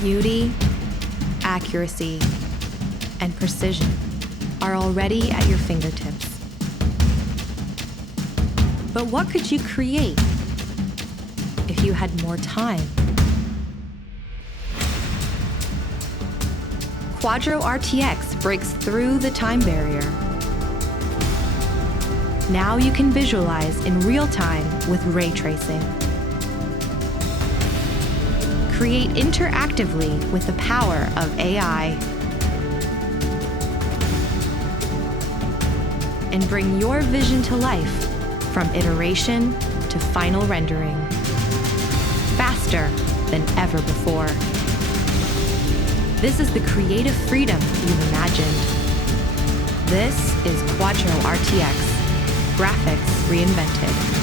Beauty, accuracy, and precision are already at your fingertips. But what could you create if you had more time? Quadro RTX breaks through the time barrier. Now you can visualize in real time with ray tracing. Create interactively with the power of AI. And bring your vision to life from iteration to final rendering. Faster than ever before. This is the creative freedom you've imagined. This is Quadro RTX, graphics reinvented.